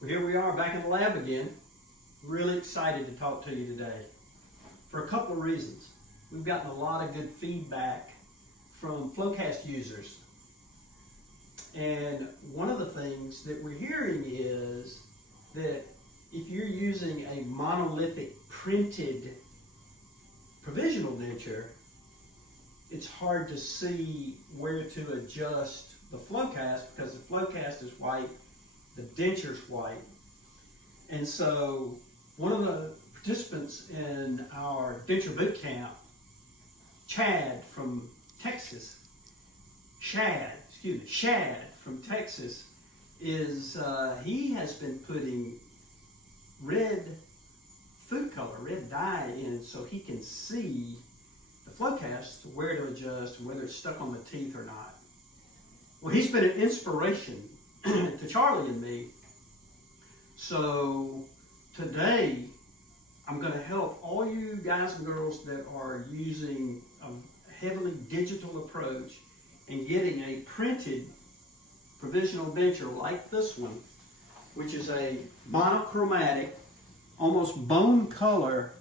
Well, here we are back in the lab again. Really excited to talk to you today for a couple of reasons. We've gotten a lot of good feedback from Flowcast users. And one of the things that we're hearing is that if you're using a monolithic printed provisional denture, it's hard to see where to adjust the Flowcast because the Flowcast is white, the denture's white. And so one of the participants in our denture boot camp, Shad from Texas, he has been putting red food color, red dye in so he can see the Flowcast, where to adjust, and whether it's stuck on the teeth or not. Well, he's been an inspiration to Charlie and me. So today, I'm going to help all you guys and girls that are using a heavily digital approach and getting a printed provisional denture like this one, which is a monochromatic, almost bone color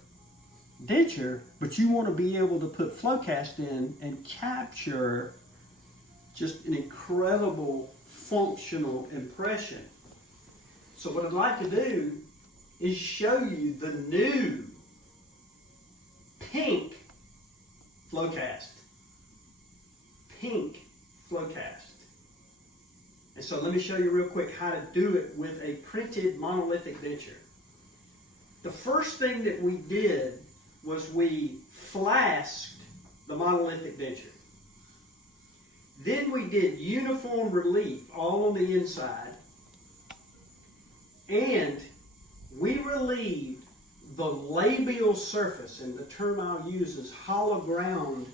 denture, but you want to be able to put Flowcast in and capture just an incredible functional impression. So what I'd like to do is show you the new pink Flowcast. Pink Flowcast. And so let me show you real quick how to do it with a printed monolithic denture. The first thing that we did was we flasked the monolithic denture. Then we did uniform relief all on the inside. And we relieved the labial surface, and the term I'll use is hollow ground,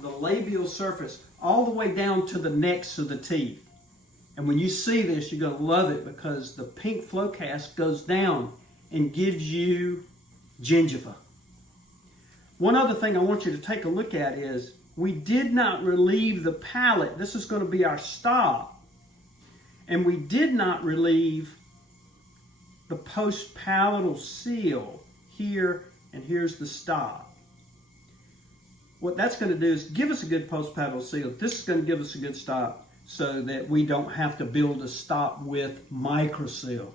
the labial surface all the way down to the necks of the teeth. And when you see this, you're going to love it because the pink Flowcast goes down and gives you gingiva. One other thing I want you to take a look at is we did not relieve the palate. This is going to be our stop. And we did not relieve the post-palatal seal here, and here's the stop. What that's going to do is give us a good post-palatal seal. This is going to give us a good stop so that we don't have to build a stop with microseal.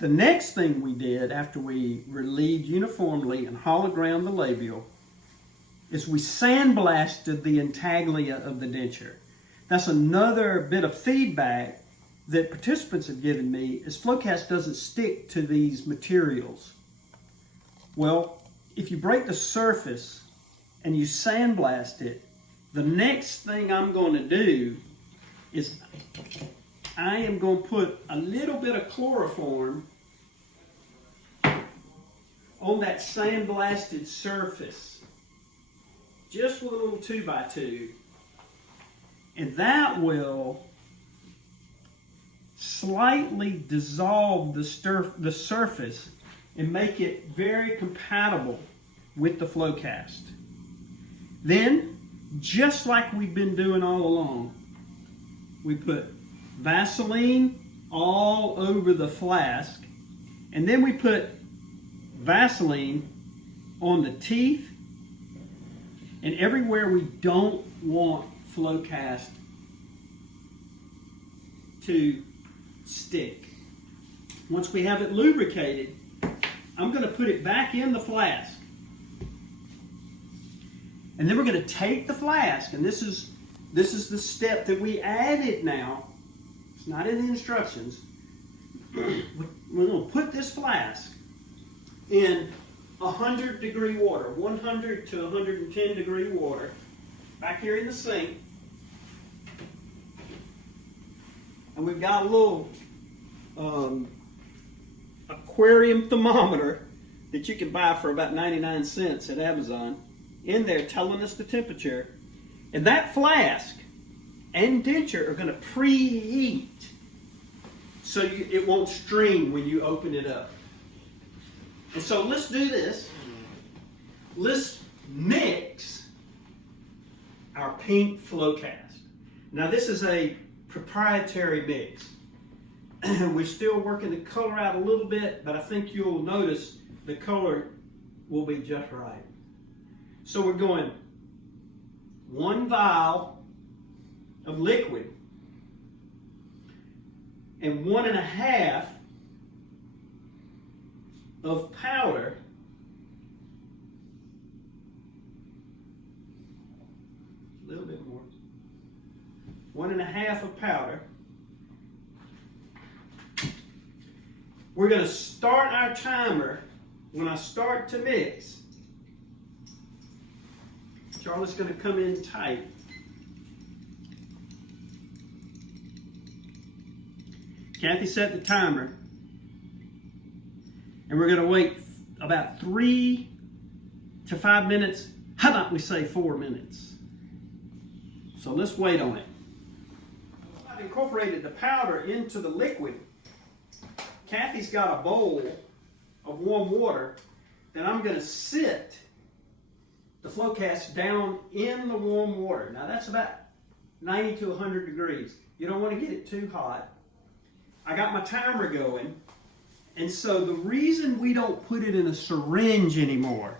The next thing we did after we relieved uniformly and hollow ground the labial is we sandblasted the intaglia of the denture. That's another bit of feedback that participants have given me is Flowcast doesn't stick to these materials. Well, if you break the surface and you sandblast it, the next thing I'm going to do is I am going to put a little bit of chloroform on that sandblasted surface, just with a little 2x2, and that will slightly dissolve the surface and make it very compatible with the Flowcast. Then, just like we've been doing all along, we put Vaseline all over the flask, and then we put Vaseline on the teeth and everywhere we don't want Flowcast to stick. Once we have it lubricated, I'm going to put it back in the flask. And then we're going to take the flask, and this is the step that we added now. It's not in the instructions. We're going to put this flask in 100-degree water, 100 to 110-degree water, back here in the sink. And we've got a little aquarium thermometer that you can buy for about 99 cents at Amazon in there telling us the temperature. And that flask and denture are going to preheat so it won't stream when you open it up. And so let's do this. Let's mix our pink Flowcast. Now this is a proprietary mix. We're still working the color out a little bit, but I think you'll notice the color will be just right. So we're going 1 vial of liquid and 1.5 of powder. A little bit more. 1.5 of powder. We're going to start our timer when I start to mix. Charlotte's going to come in tight. Kathy set the timer. And we're going to wait about 3 to 5 minutes. How about we say 4 minutes? So let's wait on it. I've incorporated the powder into the liquid. Kathy's got a bowl of warm water that I'm going to sit the flow cast down in the warm water. Now that's about 90 to 100 degrees. You don't want to get it too hot. I got my timer going. And so the reason we don't put it in a syringe anymore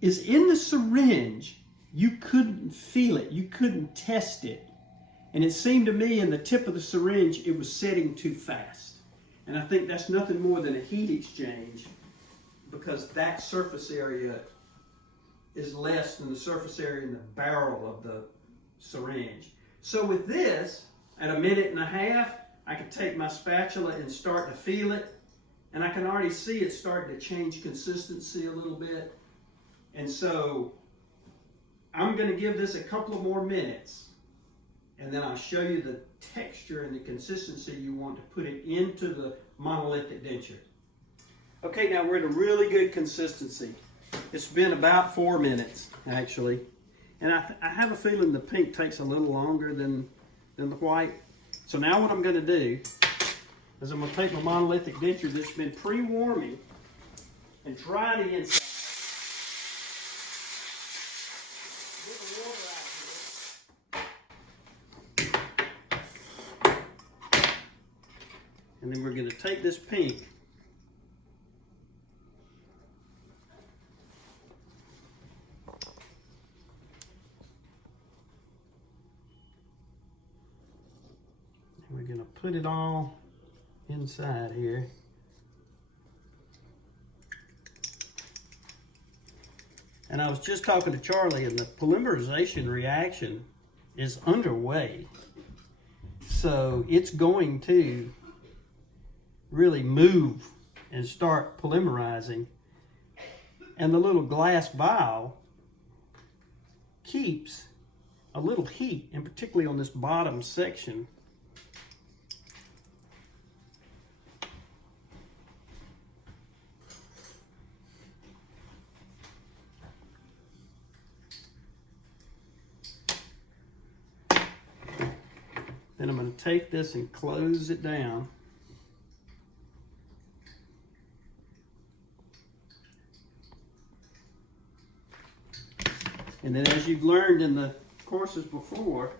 is in the syringe, you couldn't feel it. You couldn't test it. And it seemed to me in the tip of the syringe, it was setting too fast. And I think that's nothing more than a heat exchange because that surface area is less than the surface area in the barrel of the syringe. So with this, at 1.5 minutes, I can take my spatula and start to feel it. And I can already see it starting to change consistency a little bit. And so I'm going to give this a couple of more minutes. And then I'll show you the texture and the consistency you want to put it into the monolithic denture. Okay, now we're at a really good consistency. It's been about 4 minutes, actually. And I have a feeling the pink takes a little longer than the white. So now what I'm going to do is I'm going to take my monolithic denture that's been pre-warming and dry the inside. Get the water out of here. And then we're going to take this pink and we're going to put it all inside here. And I was just talking to Charlie, and the polymerization reaction is underway. So it's going to really move and start polymerizing. And the little glass vial keeps a little heat, and particularly on this bottom section. Then I'm going to take this and close it down. And then, as you've learned in the courses before,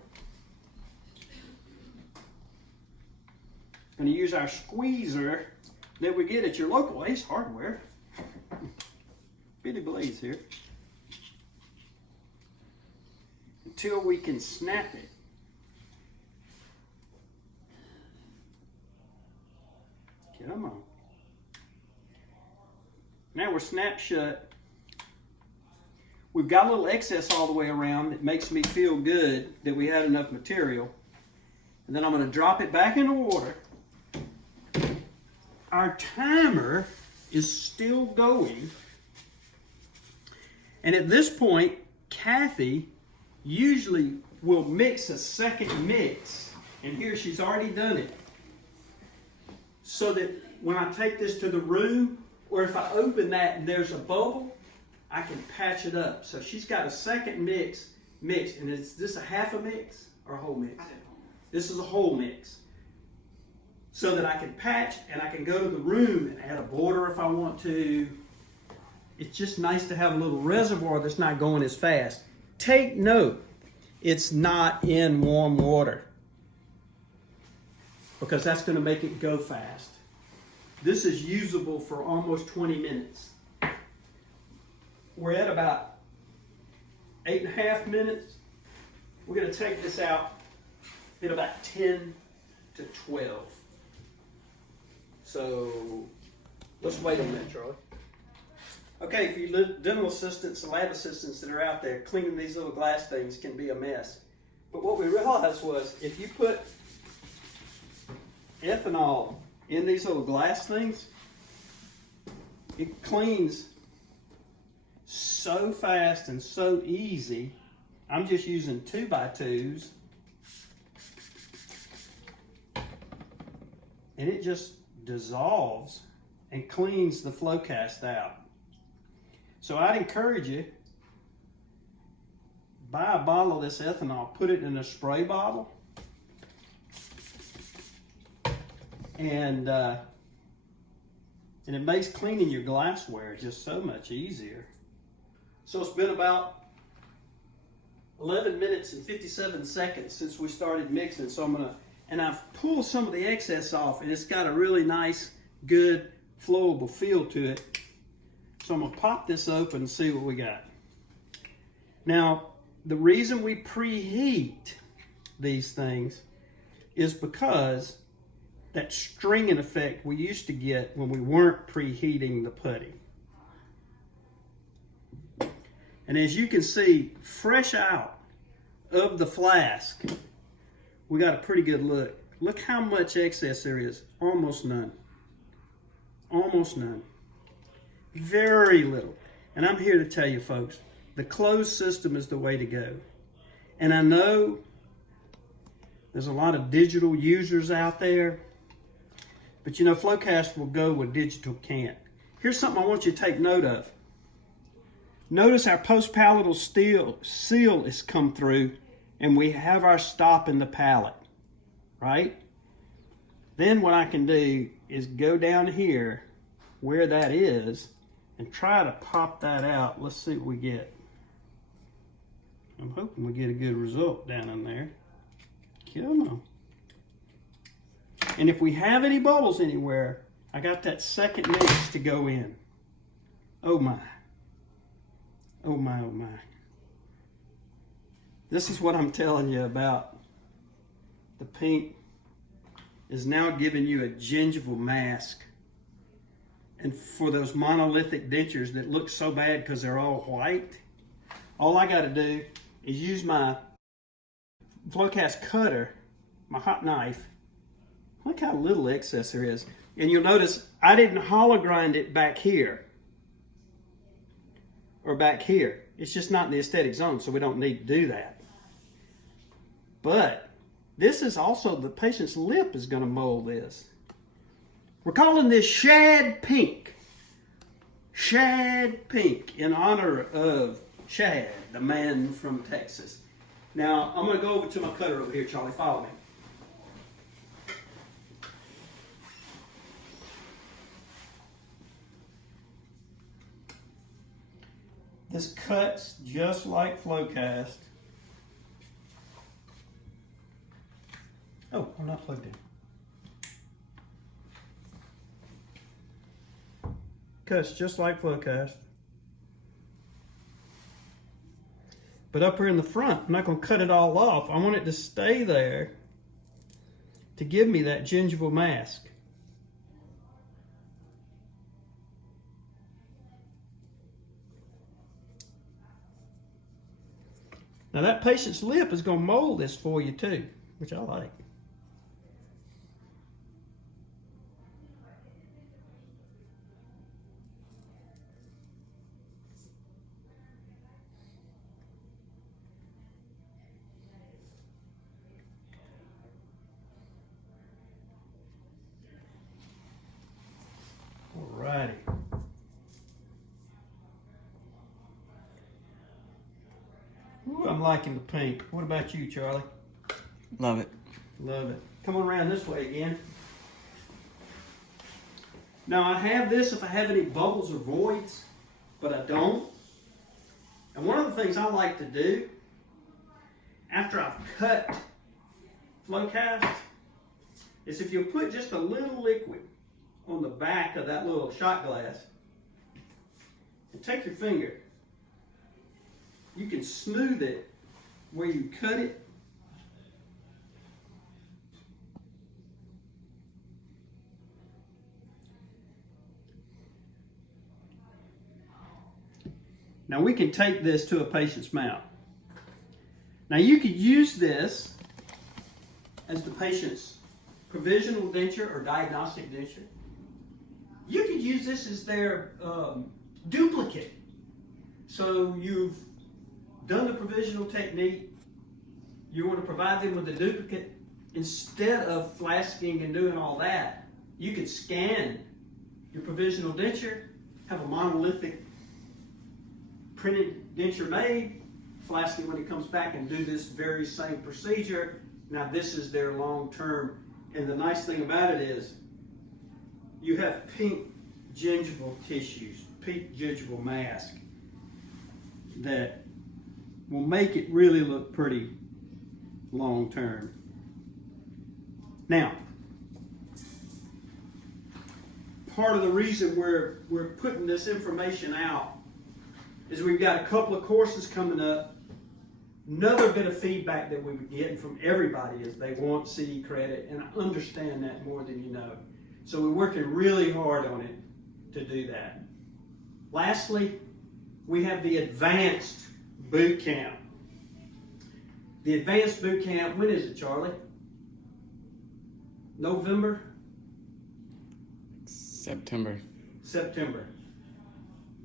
I'm going to use our squeezer that we get at your local Ace Hardware. Billy Blaze here. Until we can snap it. Come on. Now we're snap shut. We've got a little excess all the way around that makes me feel good that we had enough material. And then I'm going to drop it back in the water. Our timer is still going. And at this point, Kathy usually will mix a second mix. And here she's already done it. So that when I take this to the room, or if I open that and there's a bubble, I can patch it up. So she's got a second mix. And is this a half a mix or a whole mix? This is a whole mix. So that I can patch and I can go to the room and add a border if I want to. It's just nice to have a little reservoir that's not going as fast. Take note, it's not in warm water. because that's going to make it go fast. This is usable for almost 20 minutes. We're at about 8.5 minutes. We're going to take this out in about 10 to 12. So let's wait on that, Charlie. Okay, for you dental assistants and lab assistants that are out there, cleaning these little glass things can be a mess. But what we realized was if you put ethanol in these little glass things, it cleans so fast and so easy. I'm just using 2x2s, and it just dissolves and cleans the flow cast out. So I'd encourage you, buy a bottle of this ethanol, put it in a spray bottle, and it makes cleaning your glassware just so much easier. So it's been about 11 minutes and 57 seconds since we started mixing. So I've pulled some of the excess off, and it's got a really nice, good, flowable feel to it. So I'm gonna pop this open and see what we got. Now, the reason we preheat these things is because that stringing effect we used to get when we weren't preheating the putty. And as you can see, fresh out of the flask, we got a pretty good look. Look how much excess there is. Almost none. Almost none. Very little. And I'm here to tell you, folks, the closed system is the way to go. And I know there's a lot of digital users out there, but you know, Flowcast will go where digital can't. Here's something I want you to take note of. Notice our post-palatal seal has come through, and we have our stop in the palate, right? Then what I can do is go down here where that is and try to pop that out. Let's see what we get. I'm hoping we get a good result down in there. Come on. And if we have any bubbles anywhere, I got that second mix to go in. Oh my. Oh my, oh my. This is what I'm telling you about. The pink is now giving you a gingival mask. And for those monolithic dentures that look so bad because they're all white, all I got to do is use my Flowcast cutter, my hot knife. Look how little excess there is. And you'll notice I didn't hollow grind it back here or back here. It's just not in the aesthetic zone, so we don't need to do that. But this is also, the patient's lip is going to mold this. We're calling this Shad Pink. Shad Pink, in honor of Shad, the man from Texas. Now, I'm going to go over to my cutter over here, Charlie. Follow me. This cuts just like Flowcast. Oh, I'm not plugged in. Cuts just like Flowcast. But up here in the front, I'm not going to cut it all off. I want it to stay there to give me that gingival mask. Now that patient's lip is going to mold this for you too, which I like. Alrighty. Ooh, I'm liking the pink. What about you, Charlie? Love it. Love it. Come on around this way again. Now I have this if I have any bubbles or voids, but I don't. And one of the things I like to do after I've cut Flowcast, is if you put just a little liquid on the back of that little shot glass and take your finger, you can smooth it where you cut it. Now we can take this to a patient's mouth. Now you could use this as the patient's provisional denture or diagnostic denture. You could use this as their duplicate. So you've done the provisional technique, you want to provide them with a duplicate. Instead of flasking and doing all that, you could scan your provisional denture, have a monolithic printed denture made, flask it when it comes back, and do this very same procedure. Now this is their long term, and the nice thing about it is you have pink gingival tissues, pink gingival mass that will make it really look pretty long term. Now, part of the reason we're putting this information out is we've got a couple of courses coming up. Another bit of feedback that we've been getting from everybody is they want CE credit, and I understand that more than you know. So we're working really hard on it to do that. Lastly, we have the Advanced Boot Camp. The Advanced Boot Camp, when is it, Charlie? November? September. September.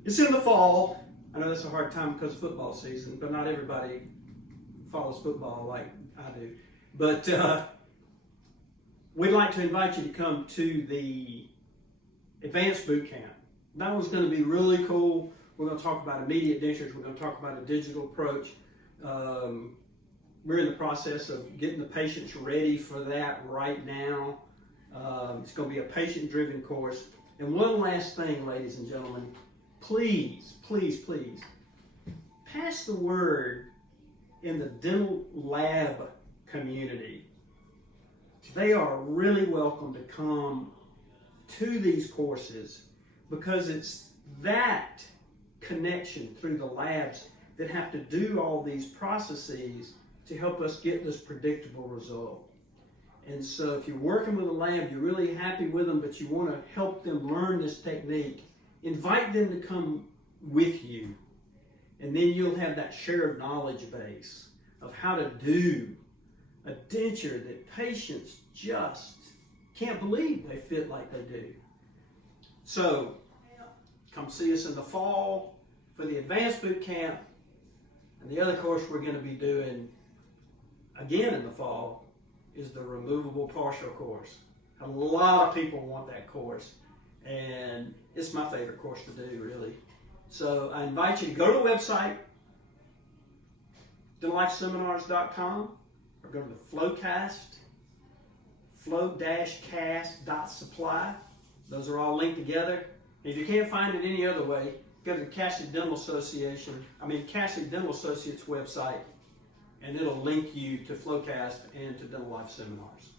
It's in the fall. I know that's a hard time because of football season, but not everybody follows football like I do. But we'd like to invite you to come to the Advanced Boot Camp. That one's going to be really cool. We're going to talk about immediate dentures. We're going to talk about a digital approach. We're in the process of getting the patients ready for that right now. It's going to be a patient-driven course. And one last thing, ladies and gentlemen, please, please, please, pass the word in the dental lab community. They are really welcome to come to these courses because it's that connection through the labs that have to do all these processes to help us get this predictable result. And so if you're working with a lab, you're really happy with them, but you want to help them learn this technique, invite them to come with you. And then you'll have that shared knowledge base of how to do a denture that patients just can't believe they fit like they do. So come see us in the fall for the Advanced Boot Camp. And the other course we're going to be doing again in the fall is the Removable Partial course. A lot of people want that course, and it's my favorite course to do, really. So I invite you to go to the website, dentallifeseminars.com, or go to the Flowcast, flow-cast.supply. Those are all linked together. If you can't find it any other way, go to the Cassidy Dental Associates website, and it'll link you to Flowcast and to Dental Life Seminars.